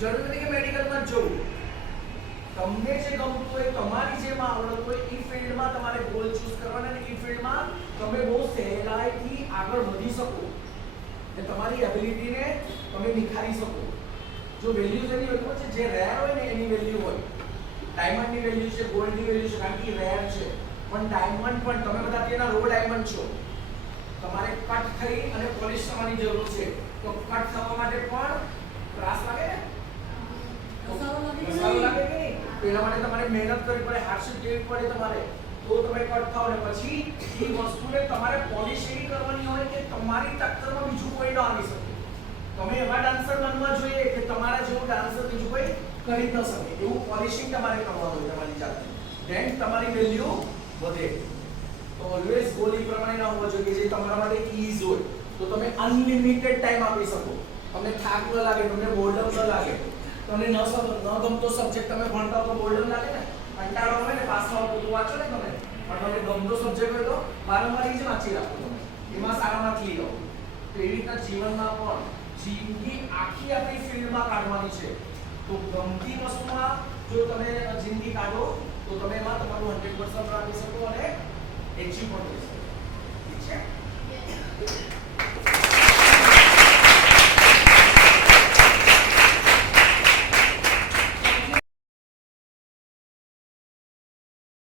જરૂરી નથી કે મેડિકલમાં જ જવું. તમને જે ગમતું હોય, તમારી જેમાં આવડત હોય, એ ફિલ્ડમાં તમારે ગોલ ચૂઝ કરવાના અને એ ફિલ્ડમાં તમે બહુ સહેલાઈથી આગળ વધી શકો. ને તમારી એબિલિટીને તમે નિખારી શકો. જો વેલ્યુઝ એની હોય છે જે રેર હોય ને એની વેલ્યુ હોય. ડાયમંડની વેલ્યુ છે ગોલ્ડની વેલ્યુ છે, કારણ કે રેર છે. પણ ડાયમંડ પણ તમે બધા તેના રો ડાયમંડ છો. તમારે કટ થઈ અને પોલિશ થવાની જરૂર છે. તો કટ થવા માટે પણ ત્રાસ લાગે ને મસાલો લાગે કે નહીં તો એના માટે તમારે મહેનત કરવી પડે હાર્ડશીપ દેવી પડે તમારે. તો તમે કટ થાવ ને પછી એ વસ્તુને તમારે પોલિશ એવી કરવાની હોય કે તમારી ટક્કરમાં બીજું કોઈ ન આવી શકે. તમે એવા ડાન્સર બનવા જોઈએ કે તમારા જેવું ડાન્સર બીજું કોઈ કરી ન શકે. એવું પોલિશિંગ તમારે કરવાનું હોય તમારી જાતે ધેન તમારી વેલ્યુ વધે. તો ઓલવેઝ ગોલ એ પ્રમાણે ના હોવો જોઈએ કે જે તમારા માટે ઈઝ હોય. તો તમે અનલિમિટેડ ટાઈમ આપી શકો. તમને થાક ન લાગે, તમને બોર્ડમ ન લાગે. તમને ન ન ગમતો સબ્જેક્ટ તમે ભણતા તો બોલ્ડર લાગે ને. કંટાળો આવે ને, પાસ થવા પૂરું વાંચો ને તમે. પણ તમને ગમતો સબ્જેક્ટ હોય તો વારંવાર જ વાંચી રાખો તમે. એમાં સારા માર્ક્સ લઈ આવો તો એવી રીતના જીવનમાં પણ જિંદગી આખી આપણી ફિલ્ડમાં કાઢવાની છે. તો ગમતી વસ્તુમાં જો તમે જિંદગી કાઢો, તો તમે એમાં તમારું હંડ્રેડ પર્સન્ટ રાખી શકો અને એચીવ પણ કરી શકો. ઠીક છે?